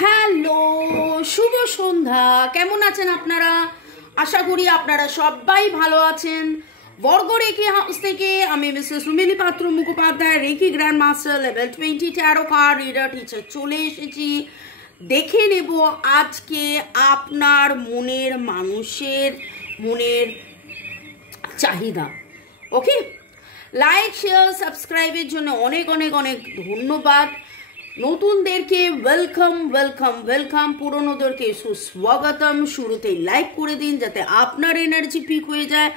Hello, শুভ সন্ধ্যা। কেমন আছেন আপনারা? আশা করি আপনারা সবাই ভালো আছেন। বর্গরেখি হাউস থেকে আমি Mrs Rumili Patra Mukhopadhyay, reiki grand master level 20 tarot card reader teacher চলে এসেছি। দেখে নেব আজকে আপনার মনের মানুষের মনের চাহিদা। ওকে, লাইক শেয়ার সাবস্ক্রাইবের জন্য অনেক অনেক অনেক ধন্যবাদ। নতুনদেরকে ওয়েলকাম ওয়েলকাম ওয়েলকাম, পুরনোদেরকে সুস্বাগতম। শুরুতেই লাইক করে দিন যাতে আপনার এনার্জি পিক হয়ে যায়।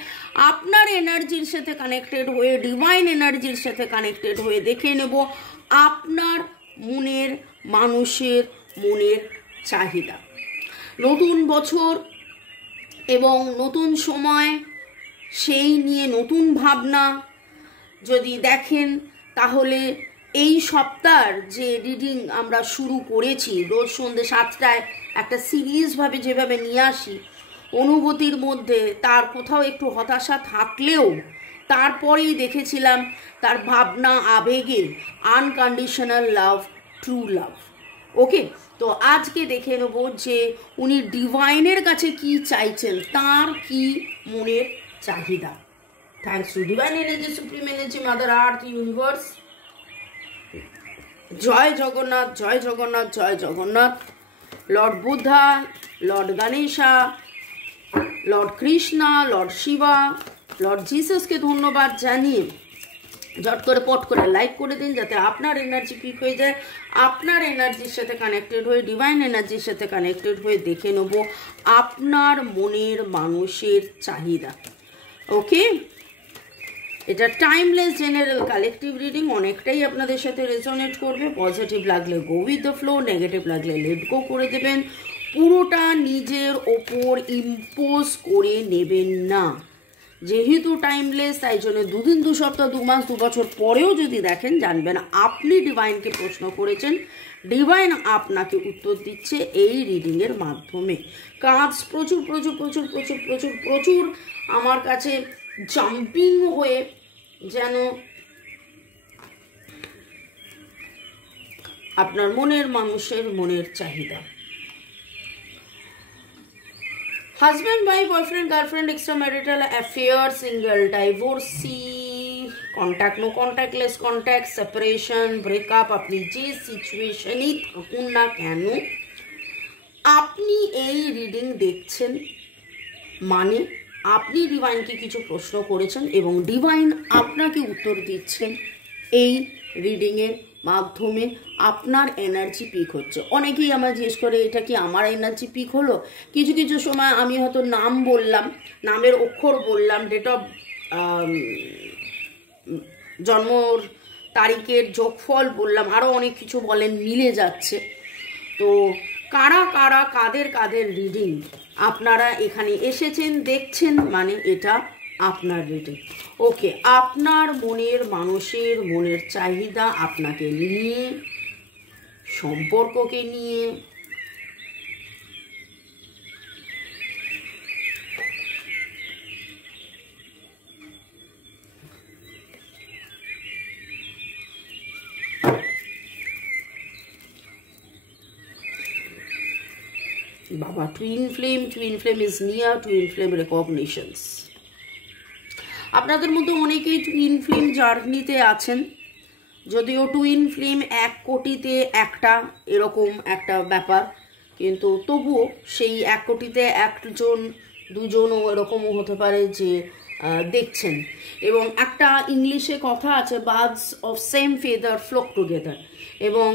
আপনার এনার্জির সাথে কানেক্টেড হয়ে, ডিভাইন এনার্জির সাথে কানেক্টেড হয়ে দেখে নেব আপনার মনের মানুষের মনের চাহিদা। নতুন বছর এবং নতুন সময়, সেই নিয়ে নতুন ভাবনা যদি দেখেন, তাহলে এই সপ্তাহের যে রিডিং আমরা শুরু করেছি রোজ সন্ধ্যে 7টায় একটা সিরিজভাবে যেভাবে নিয়ে আসি, অনুভূতির মধ্যে তার কোথাও একটু হতাশা থাকলেও তারপরেই দেখেছিলাম তার ভাবনা, আবেগে আনকন্ডিশনাল লাভ, ট্রু লাভ। ওকে, তো আজকে দেখে নেব যে উনি ডিভাইনের কাছে কি চাইছেন, তার কি মনের চাহিদা। Thanks to divine energy, supreme energy, mother earth, universe. জয় জগন্নাথ, জয় জগন্নাথ, জয় Jagannath. Lord Buddha, lord Ganesha, lord Krishna, lord Shiva, lord জিসাসকে ধন্যবাদ জানিয়ে ঝট করে পট করে লাইক করে দিন যাতে আপনার এনার্জি পিক হয়ে যায়। আপনার এনার্জির সাথে কানেক্টেড হয়ে, ডিভাইন এনার্জির সাথে কানেক্টেড হয়ে দেখে নেব আপনার মনের মানুষের চাহিদা। ওকে, এটা টাইমলেস জেনারেল কালেকটিভ রিডিং, অনেকটাই আপনাদের সাথে রেজোনেট করবে। পজিটিভ লাগলে go with the flow, negative লাগলে লেট গো করে দেবেন। পুরোটা নিজের ওপর ইম্পোজ করে নেবেন না। যেহেতু টাইমলেস, তাই জন্য 2 দিন, 2 সপ্তাহ, 2 মাস, 2 বছর পরেও যদি দেখেন, জানবেন আপনি ডিভাইনকে প্রশ্ন করেছেন, ডিভাইন আপনাকে উত্তর দিচ্ছে এই রিডিংয়ের মাধ্যমে। কাজ প্রচুর প্রচুর প্রচুর প্রচুর প্রচুর প্রচুর আমার কাছে জাম্পিং হয়ে যেন আপনার মনের মানুষের মনের চাহিদা। Husband, wife, boyfriend, girlfriend, extra marital affair, single, divorcee, contact, no contact, less contact, separation, breakup, আপনি যে সিচুয়েশনই থাকুন না কেন, আপনি এই রিডিং দেখছেন মানে আপনি ডিভাইনকে কিছু প্রশ্ন করেছেন এবং ডিভাইন আপনাকে উত্তর দিচ্ছেন এই রিডিংয়ের মাধ্যমে। আপনার এনার্জি পিক হচ্ছে। অনেকেই আমার জিজ্ঞেস করে এটা কি আমার এনার্জি পিক হলো? কিছু কিছু সময় আমি হয়তো নাম বললাম, নামের অক্ষর বললাম, ডেট অফ জন্ম তারিখের যোগফল বললাম, আরও অনেক কিছু বলেন, মিলে যাচ্ছে। তো কারা কারা কাদের কাদের রিডিং আপনারা এখানে এসেছেন দেখছেন, মানে এটা আপনার রিডিং। ওকে, আপনার মনের মানুষের মনের চাহিদা আপনাকে নিয়ে, সম্পর্ককে নিয়ে। বাবা, twin flame, twin flame is near, twin flame রেকগনিশনস। আপনাদের মধ্যে অনেকেই টুইন ফ্লেম জার্নিতে আছেন, যদিও টুইন ফ্লেম 1 কোটিতে একটা এরকম একটা ব্যাপার, কিন্তু তবুও সেই 1 কোটিতে 1জন 2জনও এরকমও হতে পারে যে দেখছেন। এবং একটা ইংলিশে কথা আছে, birds of same feather flock together. এবং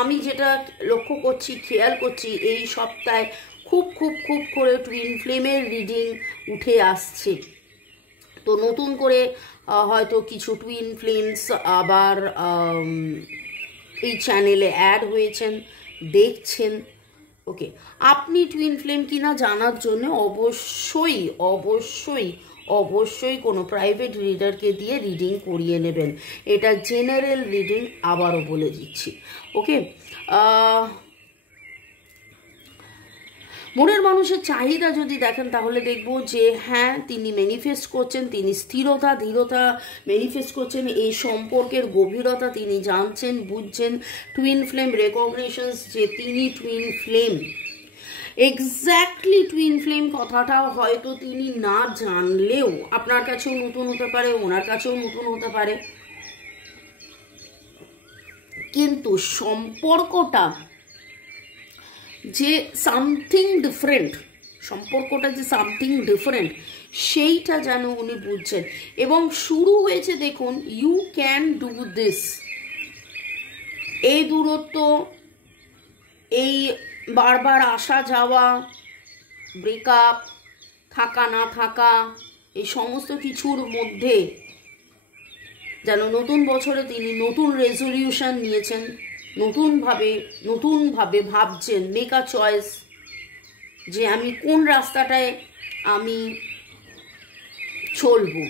আমি যেটা লক্ষ্য করছি, খেয়াল করছি, এই সপ্তাহে খুব খুব খুব করে টুইন ফ্লেমের রিডিং উঠে আসছে। তো নতুন করে হয়তো কিছু টুইন ফ্লেমস আবার এই চ্যানেলে অ্যাড হয়েছেন, দেখছেন। ওকে, আপনি টুইন ফ্লেম কিনা জানার জন্য অবশ্যই অবশ্যই অবশ্যই কোনো প্রাইভেট রিডারকে দিয়ে রিডিং করিয়ে নেবেন। এটা জেনারেল রিডিং, আবারও বলে দিচ্ছি। ওকে, মনের মানুষের চাহিদা যদি দেখেন তাহলে দেখব যে হ্যাঁ তিনি ম্যানিফেস্ট করছেন, তিনি স্থিরতা ধীরতা ম্যানিফেস্ট করছেন, এই সম্পর্কের গভীরতা তিনি জানছেন বুঝছেন। টুইন ফ্লেম রেকগনিশনস, যে তিনি twin flame, exactly twin flame কথাটা হয়তো তিনি না জানলেও আপনার কাছেও নতুন হতে পারে, ওনার কাছেও নতুন হতে পারে, কিন্তু সম্পর্কটা যে সামথিং ডিফারেন্ট, সম্পর্কটা যে সামথিং ডিফারেন্ট সেইটা যেন উনি বুঝছেন। এবং শুরু হয়েছে দেখুন, ইউ ক্যান ডু দিস। এই দূরত্ব, এই বারবার আসা যাওয়া, ব্রেকআপ, থাকা না থাকা, এই সমস্ত কিছুর মধ্যে যেন নতুন বছরে তিনি নতুন রেজলিউশন নিয়েছেন, নতুনভাবে ভাবছেন, মেক আ চয়েস, যে আমি কোন রাস্তাটায় আমি চলবো,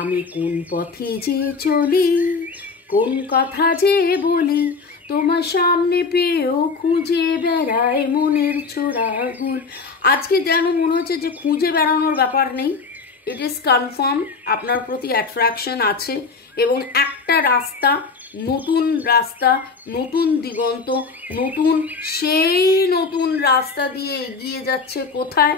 আমি কোন পথে যে চলি, কোন কথা যে বলি, তোমার সামনে পেয়েও খুঁজে বেড়ায় মনের চোরাগুল। আজকে যেন মনে হচ্ছে যে খুঁজে বেড়ানোর ব্যাপার নেই, ইট ইজ কনফার্ম আপনার প্রতি অ্যাট্রাকশন আছে, এবং একটা রাস্তা, নতুন দিগন্ত, সেই নতুন রাস্তা দিয়ে এগিয়ে যাচ্ছে। কোথায়?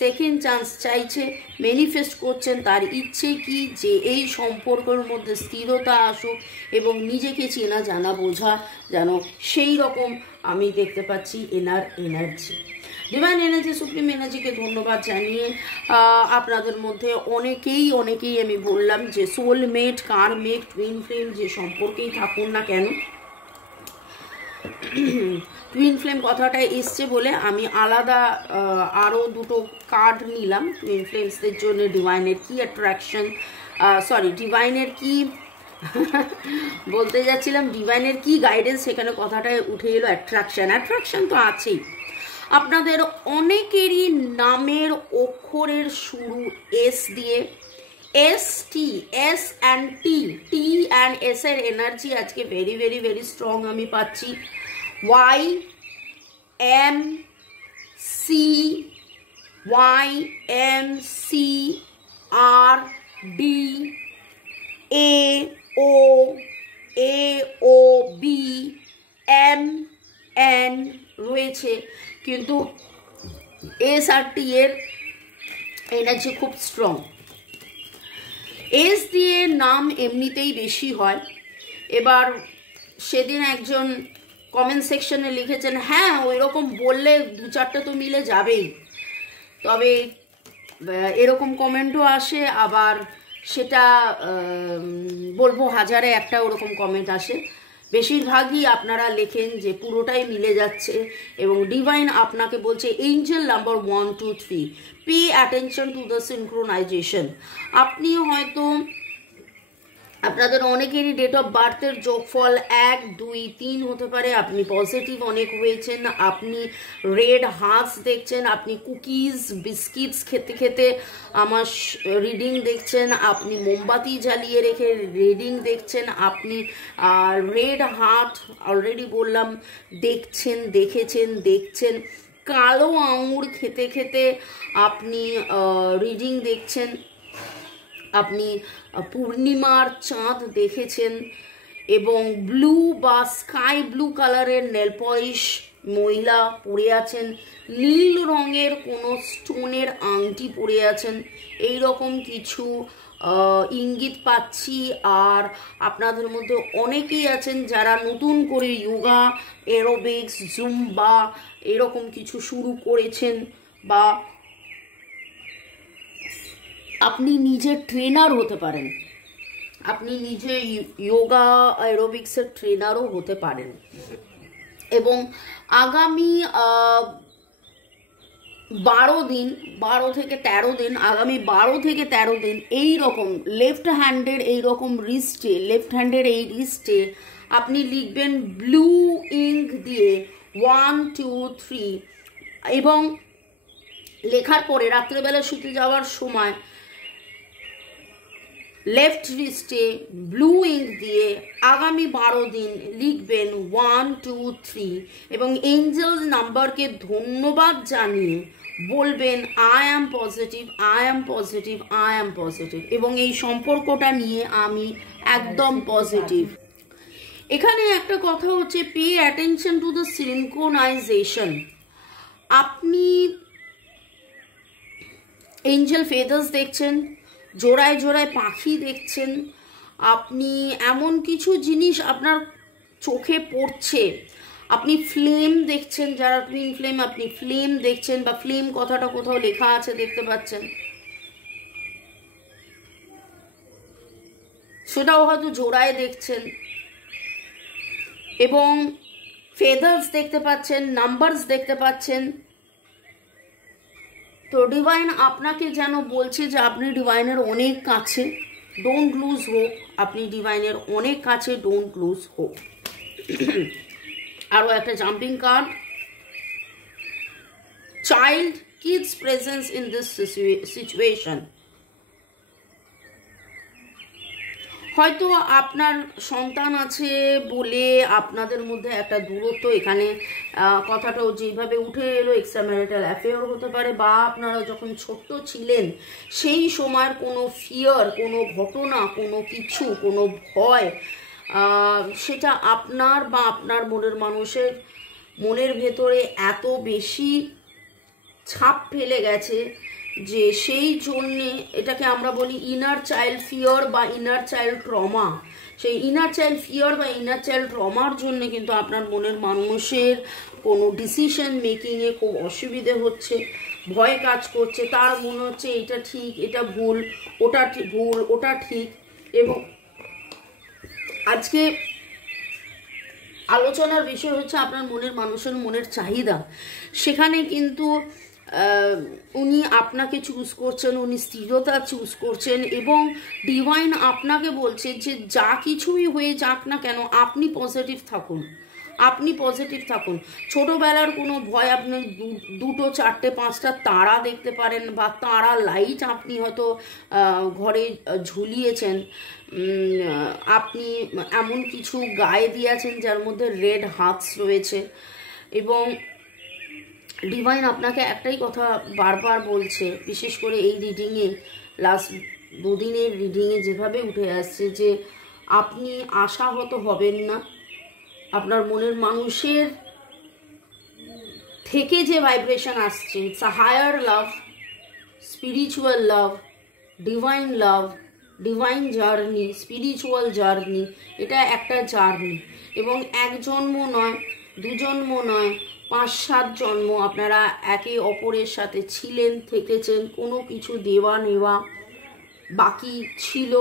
সেকেন্ড চান্স চাইছে, ম্যানিফেস্ট করছেন। তার ইচ্ছে কি? যে এই সম্পর্কের মধ্যে স্থিরতা আসুক এবং নিজেকে চেনা জানা বোঝা, যেন সেই রকম আমি দেখতে পাচ্ছি এনার এনার্জি। ডিভাইন এনার্জি, সুপ্রিম এনার্জিকে ধন্যবাদ জানিয়ে আপনাদের মধ্যে অনেকেই আমি বললাম যে সোলমেট, কারমেট, টুইন ফ্লেম যে সম্পর্কেই থাকুন না কেন, টুইন ফ্লেম কথাটা এসছে বলে আমি আলাদা আরও দুটো কার্ড নিলাম টুইন ফ্লেমসদের জন্য। ডিভাইনের কি অ্যাট্রাকশন, ডিভাইনের কি বলতে যাচ্ছিলাম, ডিভাইনের কি গাইডেন্স, সেখানে কথাটায় উঠে এলো অ্যাট্রাকশন তো আছেই। আপনাদের অনেকেরই নামের অক্ষরের শুরু এস দিয়ে, S and T and S এর এনার্জি আজকে ভেরি ভেরি ভেরি স্ট্রং আমি পাচ্ছি। ওয়াই এম সি আর ডি ও বি এম এন রয়েছে, কিন্তু এস আর টি এর এনার্জি খুব স্ট্রং। এস দিয়ে নাম এমনিতেই বেশি হয়। এবার সেদিন একজন কমেন্ট সেকশনে লিখেছেন, হ্যাঁ ওই রকম বললে দু চারটে তো মিলে যাবেই, তবে এরকম কমেন্টও আসে, আবার সেটা বলবো হাজারে একটা ওরকম কমেন্ট আসে। বেশিরভাগই আপনারা লেখেন যে পুরোটাই মিলে যাচ্ছে, এবং ডিভাইন আপনাকে বলছে Angel number 1 2 3, pay attention to the synchronisation. আপনি হয়তো আপনাদের অনেকেরই ডেট অফ বার্থের যোগফল 1 2 3 হতে পারে, আপনি পজিটিভ অনেক হয়েছেন, আপনি রেড হার্টস দেখছেন, আপনি কুকিজ বিস্কিটস খেতে খেতে আমার রিডিং দেখছেন, আপনি মোমবাতি জ্বালিয়ে রেখে রিডিং দেখছেন, আপনি রেড হার্ট অলরেডি বললাম দেখছেন, কালো আঙুর খেতে খেতে আপনি রিডিং দেখছেন, আপনি পূর্ণিমার চাঁদ দেখেছেন, এবং ব্লু বা স্কাই ব্লু কালারের নেল পলিশ মহিলা পরে আছেন, নীল রঙের কোনো স্টোনের আংটি পরে আছেন, এই রকম কিছু ইঙ্গিত পাচ্ছি। আর আপনাদের মধ্যে অনেকেই আছেন যারা নতুন করে যোগা, এরোবিক্স, জুম্বা এরকম কিছু শুরু করেছেন, বা আপনি নিজে ট্রেনার হতে পারেন, আপনি নিজে যোগা অ্যারোবিক্সের ট্রেনারও হতে পারেন। এবং আগামী 12 থেকে 13 দিন, আগামী 12 থেকে 13 দিন এই রকম লেফট হ্যান্ডের এই রিস্টে আপনি লিখবেন ব্লু ইঙ্ক দিয়ে 1 2 3, এবং লেখার পরে রাত্রেবেলা শুতে যাওয়ার সময় লেফট রিস্টে ব্লু ইঙ্ক দিয়ে আগামী 12 দিন লিখবেন 1 2 3 এবং এঞ্জেলস নাম্বারকে ধন্যবাদ জানিয়ে বলবেন I am positive, I am positive, I am positive, এবং এই সম্পর্কটা নিয়ে আমি একদম পজিটিভ। এখানে একটা কথা হচ্ছে, pay attention to the synchronisation. আপনি এঞ্জেল ফেদার্স দেখছেন, জোড়ায় জোড়ায় পাখি দেখছেন, আপনি এমন কিছু জিনিস আপনার চোখে পড়ছে, আপনি ফ্লেম দেখছেন, যারা টুইন ফ্লেম আপনি ফ্লেম দেখছেন, বা ফ্লেম কথাটা কোথাও লেখা আছে দেখতে পাচ্ছেন, সেটাও হয়তো জোড়ায় দেখছেন, এবং ফেদার্স দেখতে পাচ্ছেন, নাম্বারস দেখতে পাচ্ছেন। তো ডিভাইন আপনাকে যেন বলছে যে আপনি ডিভাইনের অনেক কাছে, ডোন্ট লুজ হোপ, আপনি ডিভাইনের অনেক কাছে, ডোন্ট লুজ হোপ। আরও একটা jumping card, child kids presence in this situation. হয়তো আপনার সন্তান আছে বলে আপনাদের মধ্যে একটা দূরত্ব, এখানে কথাটাও যেভাবে উঠে এলো এক্সট্রা ম্যারিটাল অ্যাফেয়ার হতে পারে, বা আপনারা যখন ছোট্ট ছিলেন সেই সময়ের কোনো ফিয়ার, কোনো ঘটনা, কোনো কিছু, কোনো ভয়, সেটা আপনার বা আপনার মনের মানুষের মনের ভেতরে এত বেশি ছাপ ফেলে গেছে যে সেই জন্যে এটাকে আমরা বলি ইনার চাইল্ড ফিয়ার বা ইনার চাইল্ড ট্রমা। সেই ইনার চাইল্ড ফিয়ার বা ইনার চাইল্ড ট্রমার জন্য কিন্তু আপনার মনের মানুষের কোনো ডিসিশন মেকিংয়ে খুব অসুবিধে হচ্ছে, ভয় কাজ করছে, তার মনে হচ্ছে এটা ঠিক, এটা ভুল, ওটা ভুল, ওটা ঠিক। এবং আজকে আলোচনার বিষয় হচ্ছে আপনার মনের মানুষের মনের চাহিদা। সেখানে কিন্তু উনি আপনাকে চুজ করছেন, উনি স্থিরতা চুজ করছেন, এবং ডিভাইন আপনাকে বলছে যে যা কিছুই হয়ে যাক না কেন আপনি পজিটিভ থাকুন, আপনি পজিটিভ থাকুন। ছোটোবেলার কোনো ভয়, আপনি দুটো চারটে পাঁচটা তারা দেখতে পারেন, বা তারা লাইট আপনি হয়তো ঘরে ঝুলিয়েছেন, আপনি এমন কিছু গায়ে দিয়েছেন যার মধ্যে রেড হার্টস রয়েছে, এবং ডিভাইন আপনাকে একটাই কথা বারবার বলছে, বিশেষ করে এই রিডিংয়ে, লাস্ট দুদিনের রিডিংয়ে যেভাবে উঠে আসছে যে আপনি আশাহত হবেন না। আপনার মনের মানুষের থেকে যে ভাইব্রেশন আসছে, it's a higher love, spiritual love, divine love, divine journey, spiritual journey. এটা একটা জার্নি, এবং এক জন্ম নয়, দু জন্ম নয়, 5-7 জন্ম আপনারা একে অপরের সাথে ছিলেন, থেকেছেন, কোনো কিছু দেওয়া নেওয়া বাকি ছিল।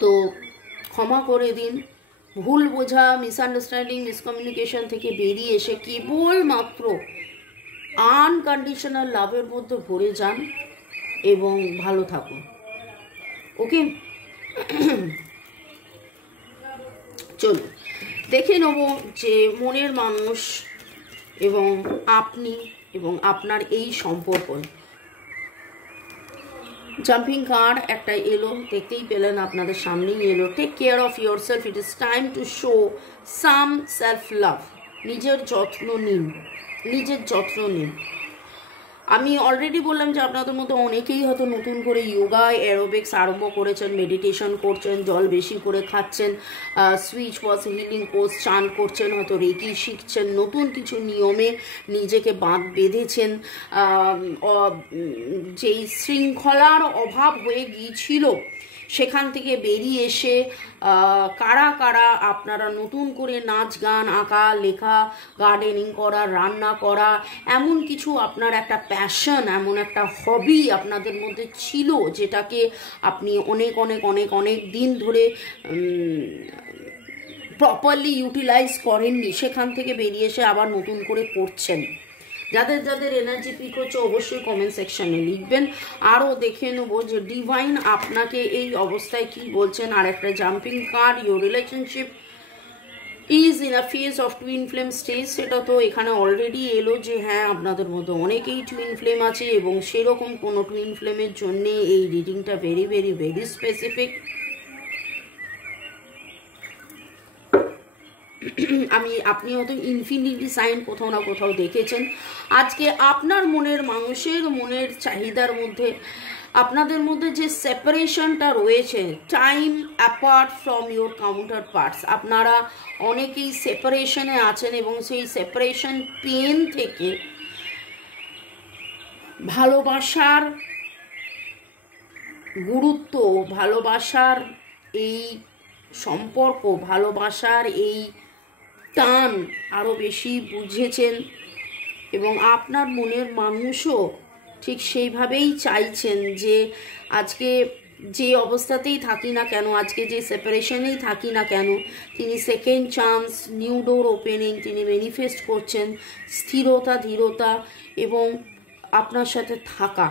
তো ক্ষমা করে দিন, ভুল বোঝা, মিসআন্ডারস্ট্যান্ডিং, মিসকমিউনিকেশন থেকে বেরিয়ে এসে কেবলমাত্র আনকন্ডিশনাল লাভের মধ্যে ভরে যান এবং ভালো থাকুন। ওকে, চলুন দেখে নেব যে মনের মানুষ এবং আপনি এবং আপনার এই সম্পর্ক। জাম্পিং কার্ড একটা এলো, দেখতেই পেলেন, আপনাদের সামনেই এলো। Take care of yourself, it is time to show some self love. নিজের যত্ন নিন, নিজের যত্ন নিন। আমি অলরেডি বললাম যে আপনাদের মধ্যে অনেকেই হয়তো নতুন করে যোগা, অ্যারোবিক্স আরম্ভ করেছেন, মেডিটেশন করছেন, জল বেশি করে খাচ্ছেন, সুইচ ওয়াশ, হিলিং কোর্স, চান করছেন, হয়তো রেকি শিখছেন, নতুন কিছু নিয়মে নিজেকে বেঁধেছেন। যেই শৃঙ্খলার অভাব হয়ে গিয়েছিল সেখান থেকে বেরিয়ে এসে কারা কারা আপনারা নতুন করে নাচ, গান, আঁকা, লেখা, গার্ডেনিং করা, রান্না করা, এমন কিছু আপনার একটা প্যাশন, এমন একটা হবি আপনাদের মধ্যে ছিল যেটাকে আপনি অনেক অনেক অনেক অনেক দিন ধরে প্রপারলি ইউটিলাইজ করেননি, সেখান থেকে বেরিয়ে এসে আবার নতুন করে করছেন। যাদের যাদের এনার্জি পিক হচ্ছে অবশ্যই কমেন্ট সেকশনে লিখবেন। আরও দেখে নেবো যে ডিভাইন আপনাকে এই অবস্থায় কি বলছেন। আর একটা jumping card, your relationship is in a phase of twin flame stage, সেটা তো এখানে অলরেডি এলো যে হ্যাঁ আপনাদের মধ্যে অনেকেই টুইন ফ্লেম আছে এবং সেরকম কোনো টুইন ফ্লেমের জন্যে এই রিডিংটা ভেরি ভেরি ভেরি স্পেসিফিক। আপনি হয়তো ইনফিনিটি সাইন কোথাও না কোথাও দেখেছেন। আজকে আপনার মনের মানুষের মনের চাহিদার মধ্যে আপনাদের মধ্যে যে সেপারেশনটা রয়েছে, time apart from your counter parts, আপনারা অনেকেই সেপারেশনে আছেন এবং সেই সেপারেশন পেন থেকে ভালোবাসার গুরুত্ব, ভালোবাসার এই সম্পর্ক, ভালোবাসার এই টান আরও বেশি বুঝেছেন এবং আপনার মনের মানুষও ঠিক সেইভাবেই চাইছেন যে আজকে যে অবস্থাতেই থাকি না কেন, আজকে যে সেপারেশনেই থাকি না কেন, তিনি সেকেন্ড চান্স, নিউ ডোর ওপেনিং তিনি ম্যানিফেস্ট করছেন, স্থিরতা, ধীরতা এবং আপনার সাথে থাকা।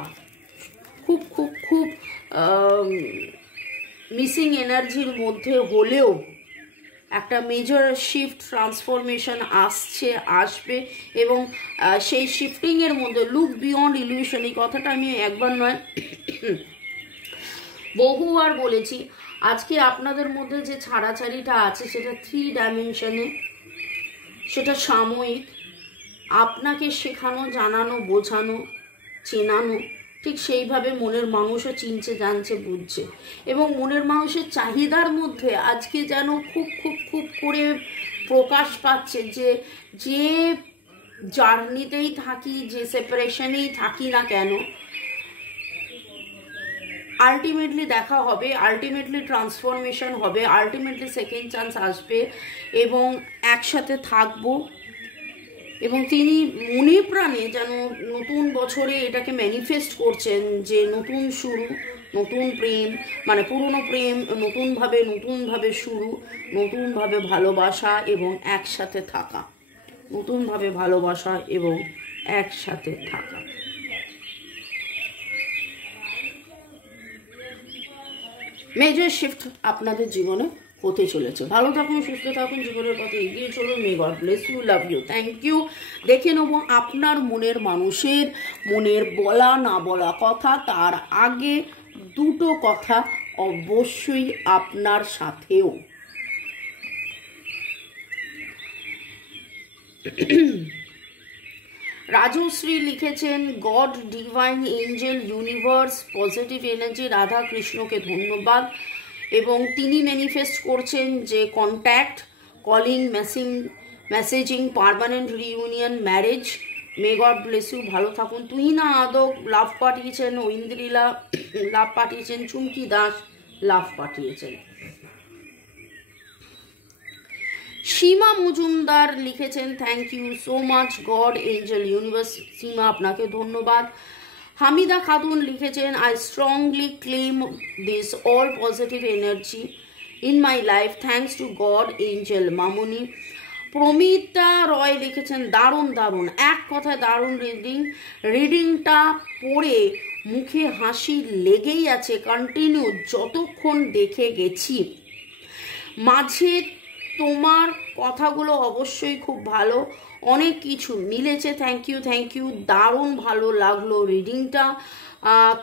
খুব খুব খুব মিসিং এনার্জির মধ্যে হলেও একটা মেজর শিফট ট্রান্সফরমেশন আসবে এবং সেই শিফটিংয়ের মধ্যে লুক বিয়ন্ড ইলিউশন, এই কথাটা আমি একবার নয় বহুবার বলেছি। আজকে আপনাদের মধ্যে যে ছাড়াছাড়িটা আছে সেটা 3 ডাইমেনশনে, সেটা সাময়িক। আপনাকে শেখানো, জানানো, বোঝানো, চেনানো, ঠিক সেইভাবে মনের মানুষও চিনছে, জানছে, বুঝছে এবং মনের মানুষের চাহিদার মধ্যে আজকে যেন খুব খুব খুব করে প্রকাশ পাচ্ছে যে যে জার্নিতেই থাকি, যে সেপারেশনেই থাকি না কেন, আলটিমেটলি দেখা হবে, আলটিমেটলি ট্রান্সফরমেশন হবে, আলটিমেটলি সেকেন্ড চান্স আসবে এবং একসাথে থাকবো। এবং তিনি মনে প্রাণে যেন নতুন বছরে এটাকে ম্যানিফেস্ট করছেন যে নতুন শুরু, নতুন প্রেম, মানে পুরনো প্রেম নতুনভাবে শুরু, নতুনভাবে ভালোবাসা এবং একসাথে থাকা, নতুনভাবে ভালোবাসা এবং একসাথে থাকা। মেজর শিফট আপনাদের জীবনে হতে চলেছে। ভালো থাকুন, সুস্থ থাকুন, জীবনের পথে এগিয়ে চলুন। May God bless you, love you, thank you. দেখে নেব আপনার মনের মানুষের মনের বলা না বলা কথা। তার আগে দুটো কথা অবশ্যই আপনার সাথেও। রাজশ্রী লিখেছেন, God, divine angel, universe, positive energy, Radha কৃষ্ণকে ধন্যবাদ। এবং তিনি ম্যানিফেস্ট করছেন যে contact, calling, messaging, permanent reunion, marriage. May God bless you, ভালো থাকুন। তুহিনা আদক লাভ পাঠিয়েছেন, ঐন্দ্রিলা লাভ পাঠিয়েছেন, চুমকি দাস লাভ পাঠিয়েছেন। সীমা মজুমদার লিখেছেন, thank you so much god, angel, universe. Seema, আপনাকে ধন্যবাদ। হামিদা খাতুন লিখেছেন, I strongly claim this all positive energy in my life, thanks to god, angel, মামনি। প্রমিতা রয় লিখেছেন, দারুণ দারুণ, এক কথায় দারুণ রিডিংটা পড়ে মুখে হাসি লেগেই আছে, কন্টিনিউ যতক্ষণ দেখে গেছি। মাঝে তোমার কথাগুলো অবশ্যই খুব ভালো, অনেক কিছু মিলেছে। থ্যাংক ইউ, দারুণ ভালো লাগলো রিডিংটা।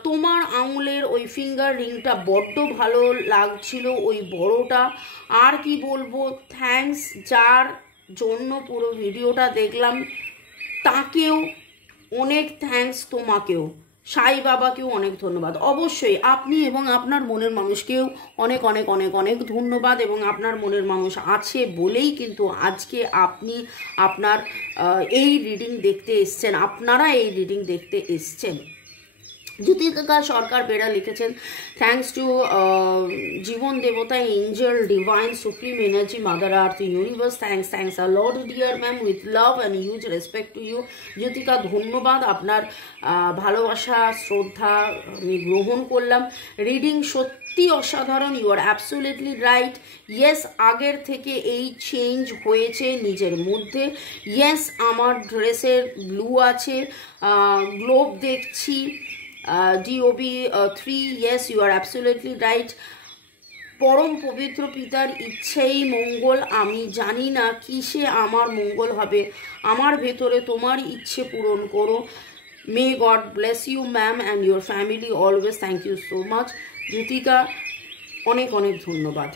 তোমার আঙুলের ওই ফিঙ্গার রিংটা বড্ড ভালো লাগছিল, ওই বড়টা। আর কি বলবো, থ্যাঙ্কস, যার জন্য পুরো ভিডিওটা দেখলাম তাকেও অনেক থ্যাঙ্কস, তোমাকেও, সাই বাবাকেও অনেক ধন্যবাদ। অবশ্যই আপনি এবং আপনার মনের মানুষকেও অনেক অনেক অনেক অনেক ধন্যবাদ। এবং আপনার মনের মানুষ আছে বলেই কিন্তু আজকে আপনি আপনার এই রিডিং দেখতে এসছেন, আপনারা এই রিডিং দেখতে এসছেন। জ্যোতিকা সরকার বেড়া লিখেছেন, থ্যাংকস টু জীবন দেবতা, angel, divine, supreme energy, mother earth, universe, thanks a lot dear ma'am, with love and huge respect to you. Jyotika, ধন্যবাদ, আপনার ভালোবাসা, শ্রদ্ধা আমি গ্রহণ করলাম। রিডিং সত্যি অসাধারণ, you are absolutely right. Yes, আগের থেকে এই চেঞ্জ হয়েছে নিজের মধ্যে। ইয়েস, আমার ড্রেসের ব্লু আছে, গ্লোব দেখছি, DOB 3, yes, you are absolutely right. পরম পবিত্র পিতার ইচ্ছেই মঙ্গল, আমি জানি না কিসে আমার মঙ্গল হবে, আমার ভেতরে তোমার ইচ্ছে পূরণ করো। May God bless you ma'am and your family always. Thank you so much Jyotika, অনেক অনেক ধন্যবাদ।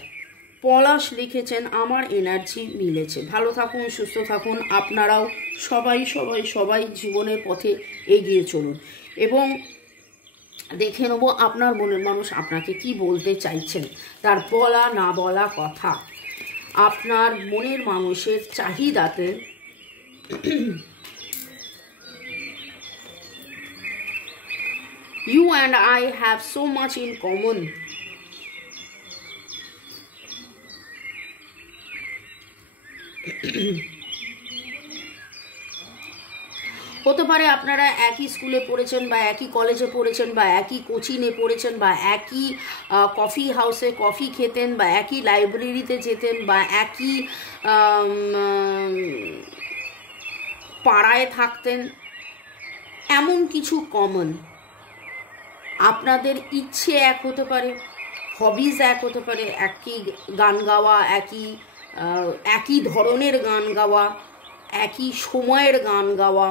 পলাশ লিখেছেন আমার এনার্জি মিলেছে। ভালো থাকুন, সুস্থ থাকুন, আপনারাও সবাই সবাই সবাই জীবনের পথে এগিয়ে চলুন। এবং দেখে নেব আপনার মনের মানুষ আপনাকে কি বলতে চাইছেন, তার বলা না বলা কথা, আপনার মনের মানুষের চাহিদাতে You and I have so much in common. হতে পারে আপনারা একই স্কুলে পড়েছেন বা একই কলেজে পড়েছেন বা একই কোচিংয়ে পড়েছেন বা একই কফি হাউসে কফি খেতেন বা একই লাইব্রেরিতে যেতেন বা একই পাড়ায় থাকতেন। এমন কিছু কমন, আপনাদের ইচ্ছে এক হতে পারে, হবিজ এক হতে পারে, একই গান গাওয়া, একই ধরনের গান গাওয়া, একই সময়ের গান গাওয়া,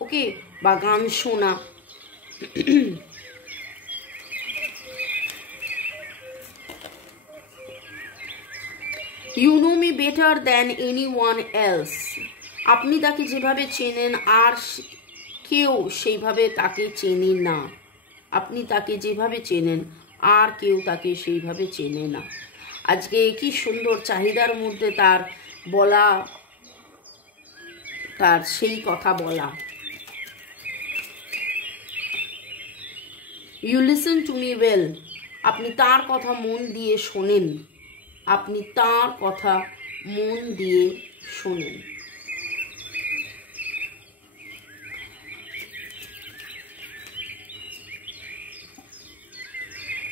ওকে, বা গান শোনা। You know me better than anyone else. আপনি তাকে যেভাবে চেনেন আর কেউ সেইভাবে তাকে চেনে না। আপনি তাকে যেভাবে চেনেন আর কেউ তাকে সেইভাবে চেনে না। আজকে কি সুন্দর চাহিদার মধ্যে তার বলা, তার সেই কথা বলা। You listen to me well. আপনি তার কথা মন দিয়ে শোনেন, আপনি তার কথা মন দিয়ে শোনেন।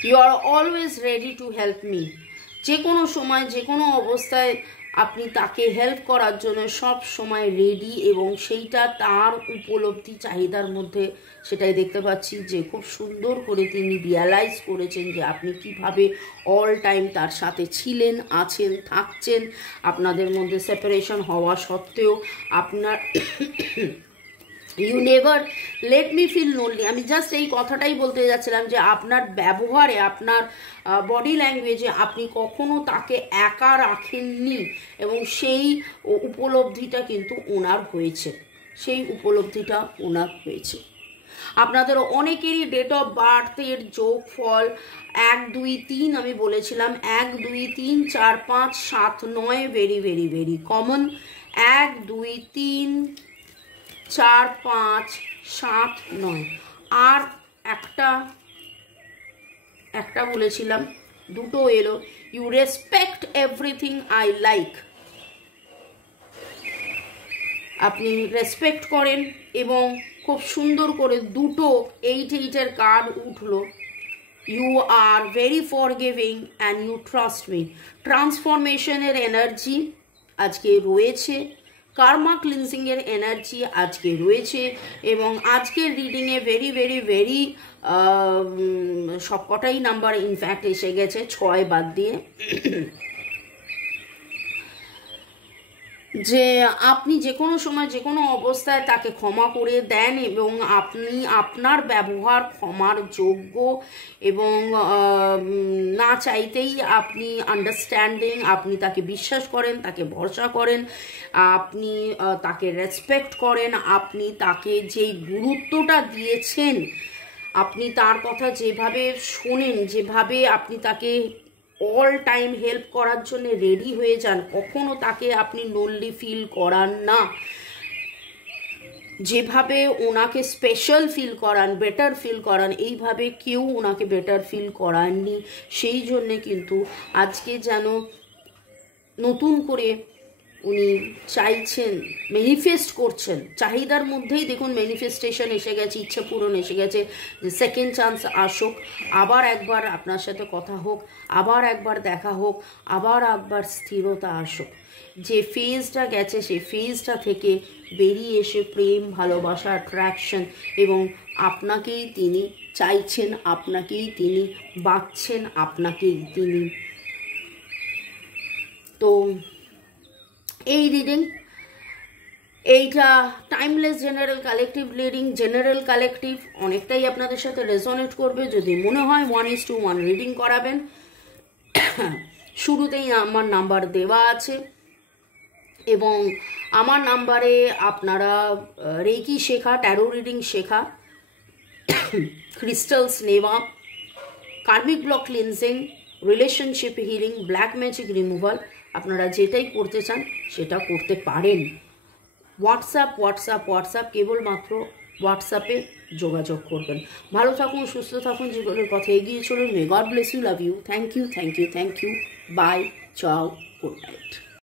You are always ready to help me. যে কোনো সময় যে কোনো অবস্থায় আপনি তাকে হেল্প করার জন্য সব সময় রেডি, এবং সেইটা তার উপলব্ধি চাহিদার মধ্যে সেটাই দেখতে পাচ্ছি যে খুব সুন্দর করে তিনি রিয়ালাইজ করেছেন যে আপনি কিভাবে অল টাইম তার সাথে ছিলেন, আছেন, থাকছেন। আপনাদের মধ্যে সেপারেশন হওয়া সত্ত্বেও আপনার you never let me feel lonely. আমি জাস্ট এই কথাটাই বলতে যাচ্ছিলাম যে আপনার ব্যবহারে, আপনার বডি ল্যাঙ্গুয়েজে আপনি কখনো তাকে একা রাখেননি, এবং সেই উপলব্ধিটা কিন্তু ওনার হয়েছে, সেই উপলব্ধিটা ওনার হয়েছে। আপনাদের অনেকেরই ডেট অফ বার্থের যোগফল 1 2 3, আমি বলেছিলাম 1 2 3 4 5 7 9, ভেরি ভেরি ভেরি কমন। 1 2 3 4 5 7 9, আর একটা বলেছিলাম, দুটো এলো। You respect everything I like. আপনি রেসপেক্ট করেন এবং খুব সুন্দর করে দুটো 8-8-এর কার্ড উঠলো। You are very forgiving and you trust me. ট্রান্সফরমেশনের এনার্জি আজকে রয়েছে, কার্মা ক্লিনজিংয়ের এনার্জি আজকে রয়েছে, এবং আজকের রিডিংয়ে ভেরি ভেরি ভেরি সবকটাই নাম্বার ইনফ্যাক্ট এসে গেছে, 6 বাদ দিয়ে, যে আপনি যে কোনো সময় যে কোনো অবস্থায় তাকে ক্ষমা করে দেন, এবং আপনি আপনার ব্যবহার ক্ষমার যোগ্য, এবং না চাইতেই আপনি আন্ডারস্ট্যান্ডিং, আপনি তাকে বিশ্বাস করেন, তাকে ভরসা করেন, আপনি তাকে রেসপেক্ট করেন, আপনি তাকে যেই গুরুত্বটা দিয়েছেন, আপনি তার কথা যেভাবে শোনেন, যেভাবে আপনি তাকে অল টাইম হেল্প করার জন্য রেডি হয়ে যান, কখনো তাকে আপনি লোনলি ফিল করান না, যেভাবে ওনাকে স্পেশাল ফিল করান, বেটার ফিল করান, এইভাবে কেউ ওনাকে বেটার ফিল করাননি। সেই জন্যে কিন্তু আজকে যেন নতুন করে উনি চাইছেন, ম্যানিফেস্ট করছেন, চাহিদার মধ্যেই দেখুন ম্যানিফেস্টেশন এসে গেছে, ইচ্ছা পূরণ এসে গেছে, যে সেকেন্ড চান্স আসুক, আবার একবার আপনার সাথে কথা হোক, আবার একবার দেখা হোক, আবার একবার স্থিরতা আসুক। যে ফেজটা গেছে সেই ফেজটা থেকে বেরিয়ে এসে প্রেম, ভালোবাসা, অ্যাট্রাকশন, এবং আপনাকেই তিনি চাইছেন, আপনাকেই তিনি বাঁচছেন, আপনাকেই তিনি তো এই রিডিং, এইটা timeless general collective reading, general collective অনেকটাই আপনাদের সাথে রেজোনেট করবে। যদি মনে হয় 1:1 রিডিং করাবেন, শুরুতেই আমার নাম্বার দেওয়া আছে এবং আমার নাম্বারে আপনারা রেকি শেখা, ট্যারো রিডিং শেখা, ক্রিস্টালস নেওয়া, karmic block cleansing, relationship healing, black magic removal, আপনারা যেটাই করতে চান সেটা করতে পারেন। হোয়াটসঅ্যাপ কেবলমাত্র হোয়াটসঅ্যাপে যোগাযোগ করবেন। ভালো থাকুন, সুস্থ থাকুন, জীবনের পথে এগিয়ে চলুন। May God bless you, love you, thank you, bye, ciao, good night.